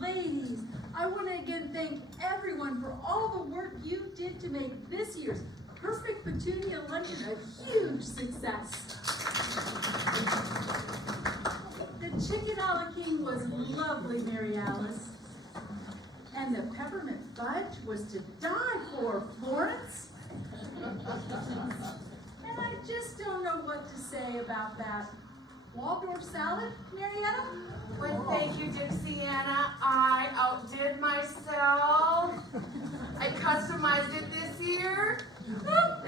Ladies, I want to again thank everyone for all the work you did to make this year's Perfect Petunia Luncheon a huge success. The chicken a la king was lovely, Mary Alice. And the peppermint fudge was to die for, Florence. And I just don't know what to say about that Waldorf salad, Marietta? Well, thank you, Dixiana. I outdid myself. I customized it this year.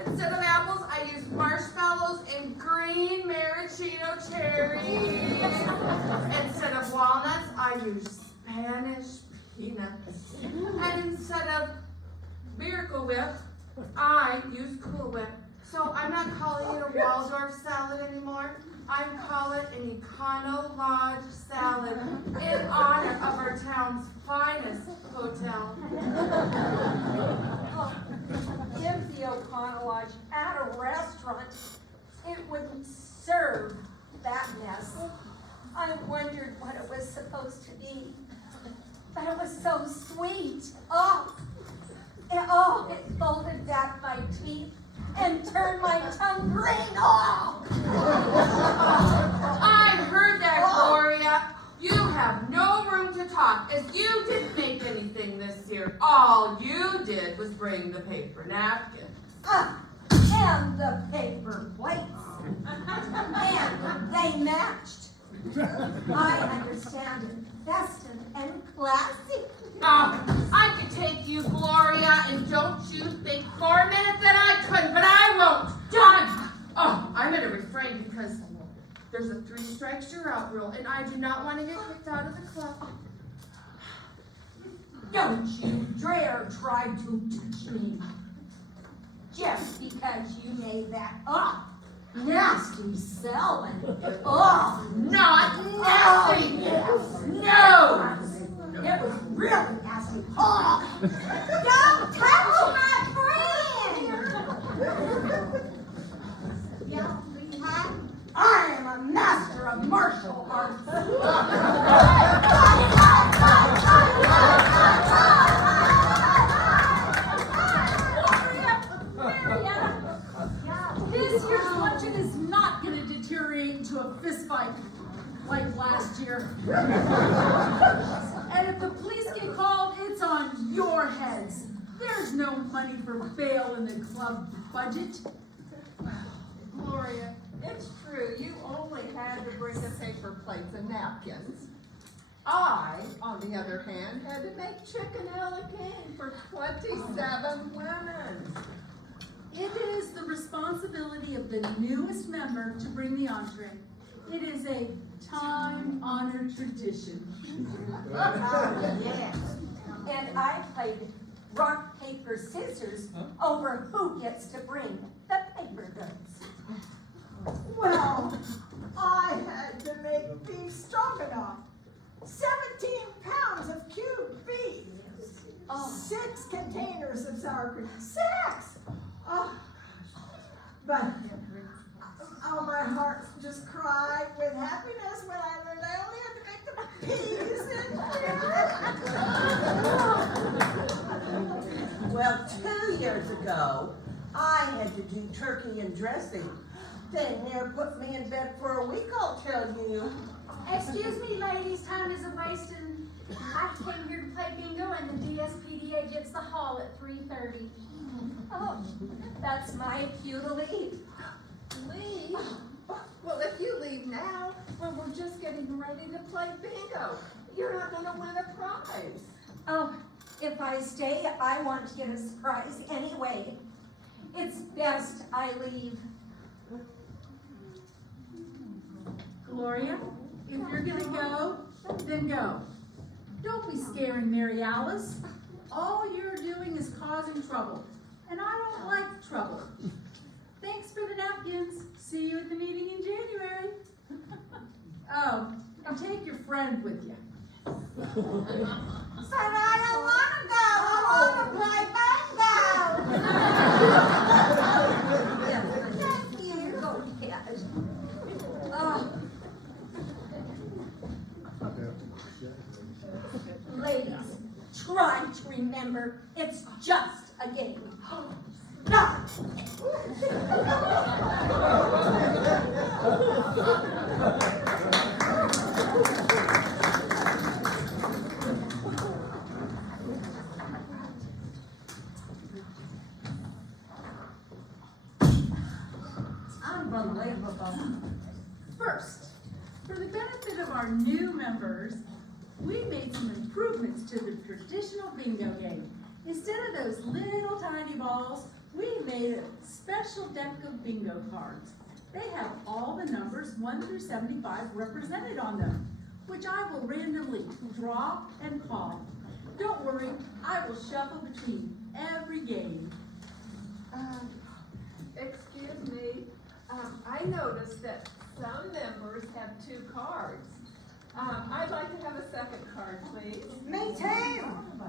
Instead of apples, I used marshmallows and green maraschino cherries. Instead of walnuts, I used Spanish peanuts. And instead of Miracle Whip, I used Cool Whip. So I'm not calling it a Waldorf salad anymore. I call it an Econo Lodge salad in honor of our town's finest hotel. If the Econo Lodge at a restaurant, it wouldn't serve that mess. I wondered what it was supposed to be, but it was so sweet. It folded back my teeth and turned my tongue green. I heard that, Gloria. You have no room to talk, as you didn't make anything this year. All you did was bring the paper napkins. And the paper plates. And they matched. I understand it. Festive and classy. I could take you, Gloria, and don't you think for a minute that I couldn't, but I won't. I'm going to refrain because there's a 3 strikes you're out rule, and I do not want to get kicked out of the club. Don't you dare try to touch me. Just because you made that nasty selling. Not nasty. No. It was really nasty. Don't touch my friend. I am a master of martial arts. This year's luncheon is not going to deteriorate into a fist fight like last year. And if the police get called, it's on your heads. There's no money for bail in the club budget. Gloria, it's true, you only had to bring the paper plates and napkins. I, on the other hand, had to make chicken a la king for 27 women. It is the responsibility of the newest member to bring the entree. It is a time-honored tradition. Yes. And I played rock, paper, scissors over who gets to bring the paper goods. Well, I had to make beef stroganoff. 17 pounds of cubed beef. 6 containers of sauerkraut. 6! But my heart just cried with happiness when I learned I only had to make the peas and Well, 2 years ago, I had to do turkey and dressing. They near put me in bed for a week, I'll tell you. Excuse me, ladies, time is a wasting. I came here to play bingo and the DSPDA gets the hall at 3:30. Oh, that's my cue to leave. Leave? Well, if you leave now, well, we're just getting ready to play bingo. You're not going to win a prize. Oh, if I stay, I want to get a surprise anyway. It's best I leave. Gloria, if you're gonna go, then go. Don't be scaring Mary Alice. All you're doing is causing trouble, and I don't like trouble. Thanks for the napkins. See you at the meeting in January. Oh, and take your friend with you. But I don't wanna go, I wanna play bingo. Thank you, go ahead. Ladies, try to remember, it's just a game. Ah. Unbelievable. First, for the benefit of our new members, we made some improvements to the traditional bingo game. Instead of those little tiny balls, we made a special deck of bingo cards. They have all the numbers 1 through 75 represented on them, which I will randomly draw and call. Don't worry, I will shuffle between every game. Excuse me, I noticed that some members have 2 cards. I'd like to have a second card, please. Me too.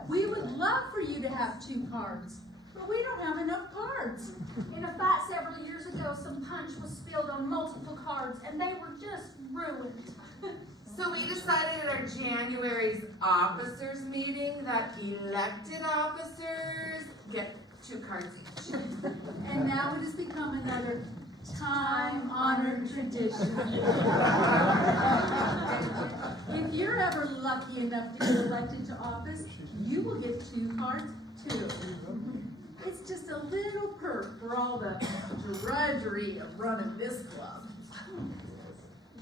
We would love for you to have 2 cards, but we don't have enough cards. In a fight several years ago, some punch was spilled on multiple cards, and they were just ruined. So we decided at our January's officers meeting that elected officers get 2 cards each. And now it has become another time-honored tradition. If you're ever lucky enough to get elected to office, you will get 2 cards too. It's just a little perk for all the drudgery of running this club.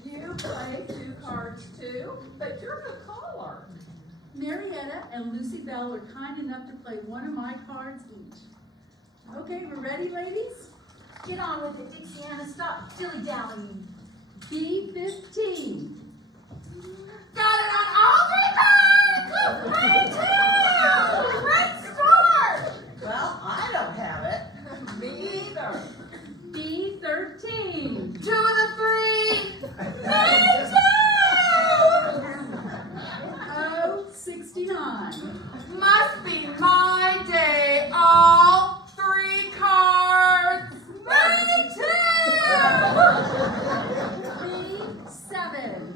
You play 2 cards too, but you're the caller. Marietta and Lucy Bell were kind enough to play one of my cards each. Okay, we're ready, ladies? Get on with it, Dixiana. Stop dilly-dallying. B15. Got it on all 3 cards! Me too! Great start! Well, I don't have it. Me either. B13. 2 of the 3! Me too! 069. Must be my day. All 3 cards. Me too! B7.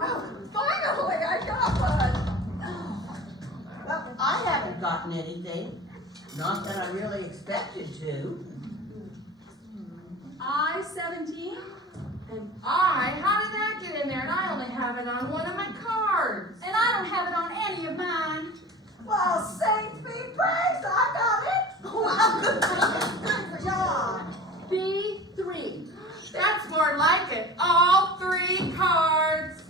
Oh, finally, I got one. Well, I haven't gotten anything. Not that I really expected to. I17. And how did that get in there? And I only have it on one of my cards. And I don't have it on any of mine. Well, saints be praised, I got it. Well, good job. B3. That's more like it. All 3 cards.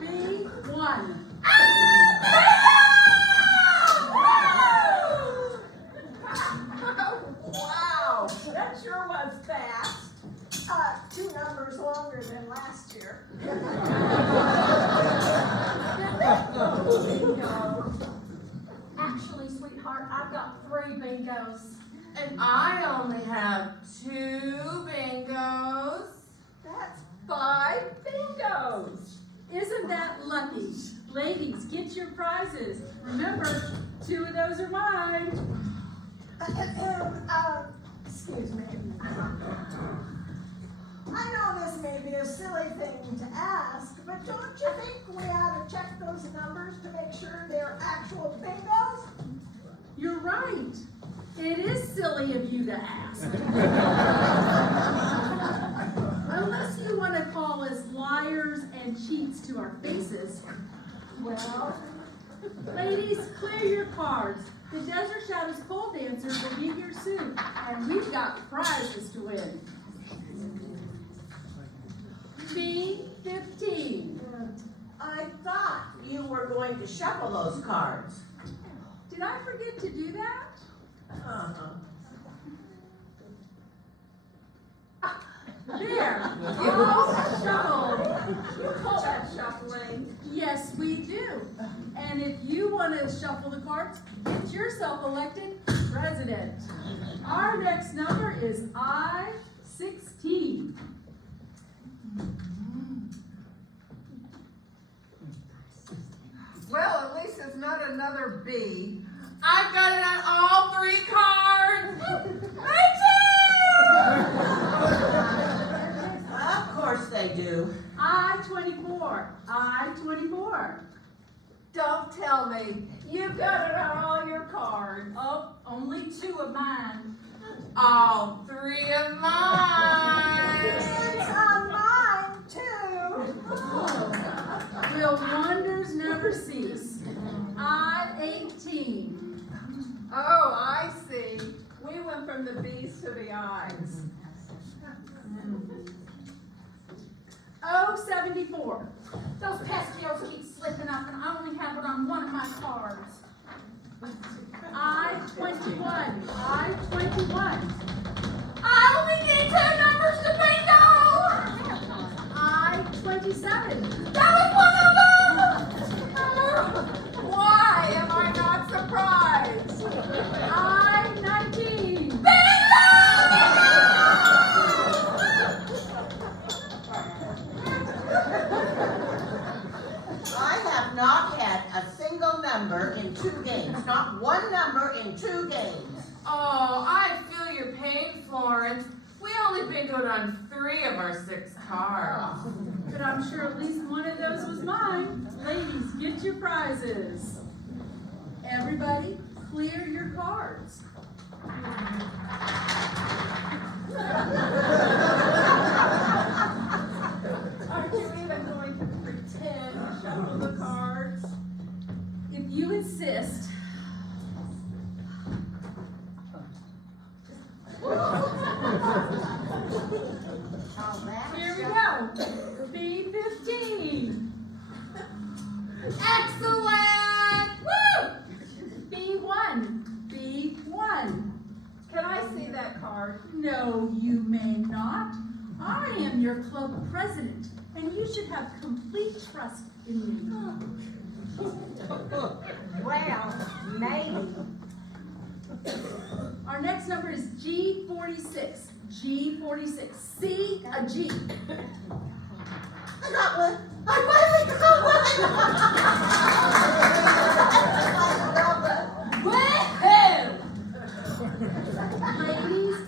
Me B1. Wow, that sure was fast. 2 numbers longer than last year. Actually, sweetheart, I've got 3 bingos. And I only have 2 bingos. That's 5 bingos. Isn't that lucky? Ladies, get your prizes. Remember, 2 of those are mine. Excuse me. I know this may be a silly thing to ask, but don't you think we ought to check those numbers to make sure they're actual bingos? You're right. It is silly of you to ask. Unless you want to call us liars and cheats to our faces. Well, Ladies, clear your cards. The Desert Shadows pole dancers will be here soon, and we've got prizes to win. B15. I thought you were going to shuffle those cards. Did I forget to do that? Uh-huh. There, all shuffled. You call that shuffling? Yes, we do. And if you want to shuffle the cards, get yourself elected president. Our next number is I-16. got another B. I've got it on all 3 cards. Of course they do. I-24. I-24. Don't tell me. You've got it on all your cards. Oh, only 2 of mine. All 3 of mine. It's on mine too. Will wonders never cease? I-18. Oh, I see. We went from the B's to the I's. O-74. Those pestillos keep slipping up and I only have it on one of my cards. I-21. I-21. I only need 2 numbers to bingo. I-27. That was one of them. Why am I not surprised? I-19. I have not had a single number in 2 games. Not one number in 2 games. Oh, I feel your pain, Florence. We only bingoed on 3 of our 6 cards. But I'm sure at least one of those was mine. Ladies, get your prizes. Everybody, clear your cards. Aren't you even going to pretend to shuffle the cards? If you insist. Here we go. B-15. Excellent! Woo! B-1. B-1. Can I see that card? No, you may not. I am your club president, and you should have complete trust in me. Well, maybe. Our next number is G46. G46. C, a G. I got one. I finally got one. Ladies,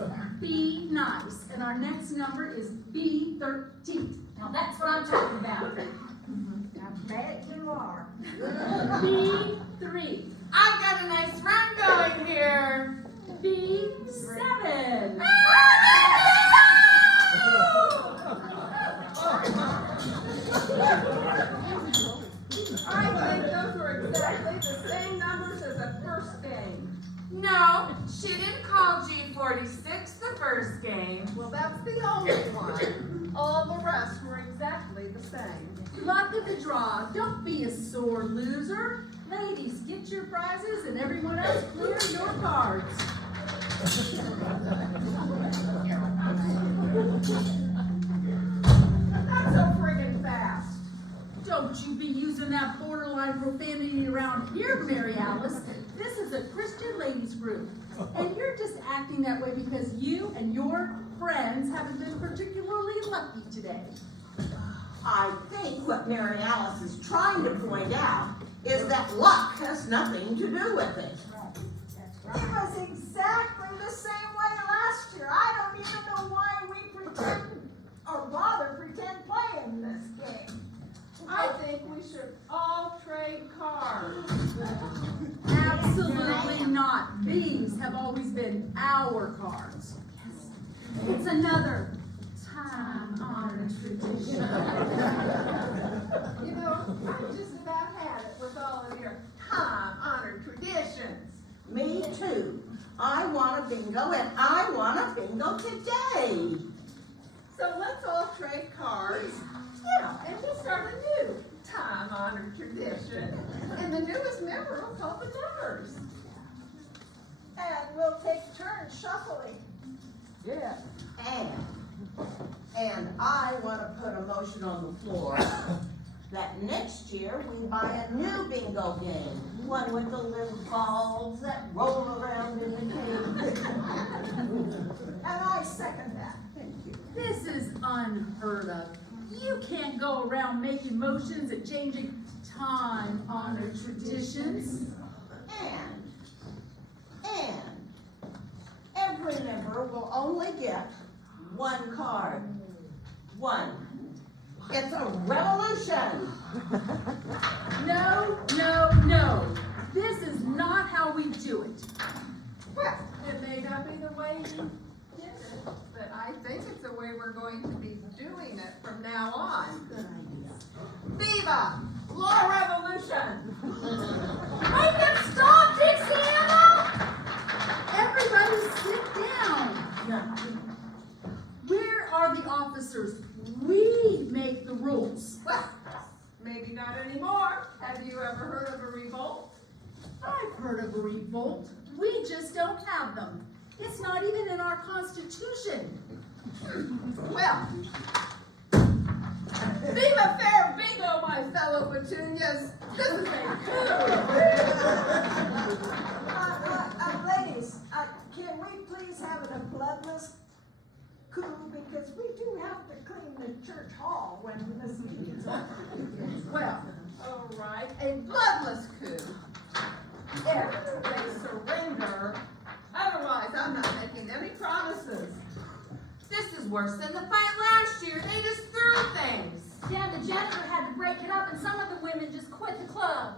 be nice. And our next number is B13. Now that's what I'm talking about. I bet you are. B3. I've got a nice run going here. B7. I think those were exactly the same numbers as the first game. No, she didn't call G46 the first game. Well, that's the only one. All the rest were exactly the same. Luck of the draw. Don't be a sore loser. Ladies, get your prizes and everyone else clear your cards. That's so friggin' fast. Don't you be using that borderline profanity around here, Mary Alice. This is a Christian ladies group. And you're just acting that way because you and your friends haven't been particularly lucky today. I think what Mary Alice is trying to point out is that luck has nothing to do with it. It was exactly the same way last year. I don't even know why we pretend or bother pretend playing this game. I think we should all trade cards. Absolutely not. These have always been our cards. It's another time-honored tradition. You know, I've just about had it with all of your time-honored traditions. Me too. I want a bingo and I want a bingo today. So let's all trade cards. Yeah, and we'll start a new time-honored tradition. And the newest member will call the numbers. And we'll take turns shuffling. Yeah. And I want to put a motion on the floor that next year we buy a new bingo game. One with the little balls that roll around in the cage. And I second that. Thank you. This is unheard of. You can't go around making motions and changing time-honored traditions. And every member will only get one card. One. It's a revolution. No, no, no. This is not how we do it. Well, it may not be the way you did it, but I think it's the way we're going to be doing it from now on. Good idea. Viva La Revolution! Make them stop, Dixie Anna! Everybody sit down. Yeah. Where are the officers? We make the rules. Well, maybe not anymore. Have you ever heard of a revolt? I've heard of a revolt. We just don't have them. It's not even in our Constitution. Well, Viva Fair Bingo, my fellow Petunias! This is a coup! Ladies, can we please have it a bloodless coup? Because we do have to clean the church hall when this meeting's over. Well, all right, a bloodless coup. If they surrender, otherwise I'm not making any promises. This is worse than the fight last year. They just threw things. Yeah, the janitor had to break it up and some of the women just quit the club.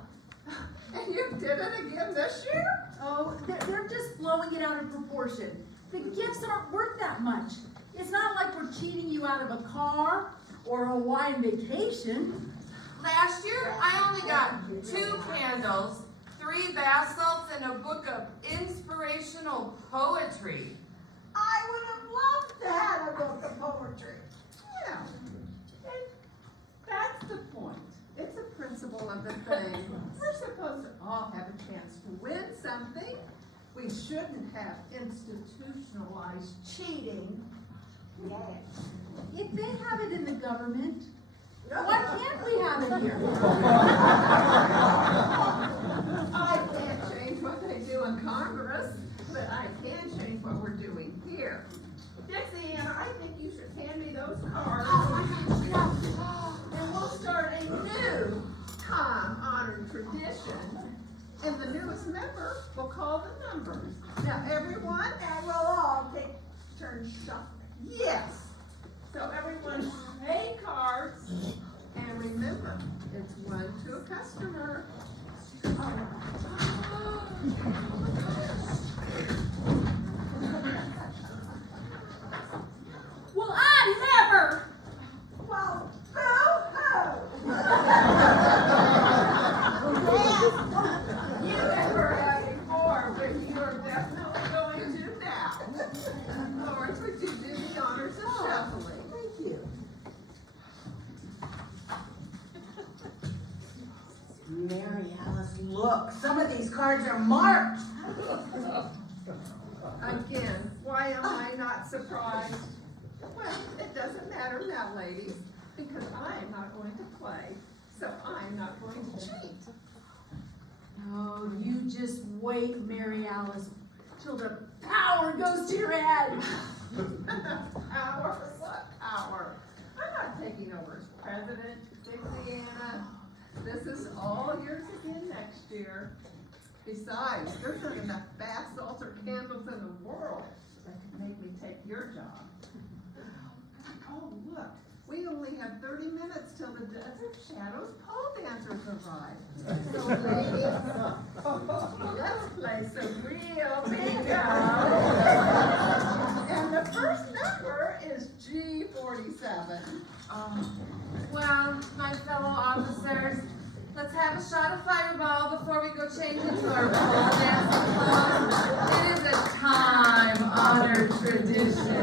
And you did it again this year? Oh, they're just blowing it out of proportion. The gifts aren't worth that much. It's not like we're cheating you out of a car or a Hawaiian vacation. Last year, I only got 2 candles, 3 bath salts, and a book of inspirational poetry. I would have loved to have a book of poetry. Yeah. And that's the point. It's a principle of the thing. We're supposed to all have a chance to win something. We shouldn't have institutionalized cheating. If they have it in the government, why can't we have it here? I can't change what they do in Congress, but I can change what we're doing here. Dixie, and I think you should hand me those cards. And we'll start a new time-honored tradition. And the newest member will call the numbers. Now, everyone, And we'll all take turns shuffling. yes. So everyone pay cards. And remember, it's 1 to a customer. Well, I never! Well, boo-hoo! You never had before, but you are definitely going to now. Lawrence, would you do the honors of shuffling? Thank you. Mary Alice, look, some of these cards are marked. Again, why am I not surprised? Well, it doesn't matter now, ladies, because I am not going to play, so I am not going to cheat. Oh, you just wait, Mary Alice, till the power goes to your head. Power? What power? I'm not taking over as president, Dixie Anna. This is all yours again next year. Besides, there's not enough bath salts or candles in the world that could make me take your job. Oh, look, we only have 30 minutes till the Desert Shadows pole dancers arrive. So ladies, let's play some real bingo. And the first number is G47. Well, my fellow officers, let's have a shot of Fireball before we go change into our pole dancing clothes. It is a time-honored tradition.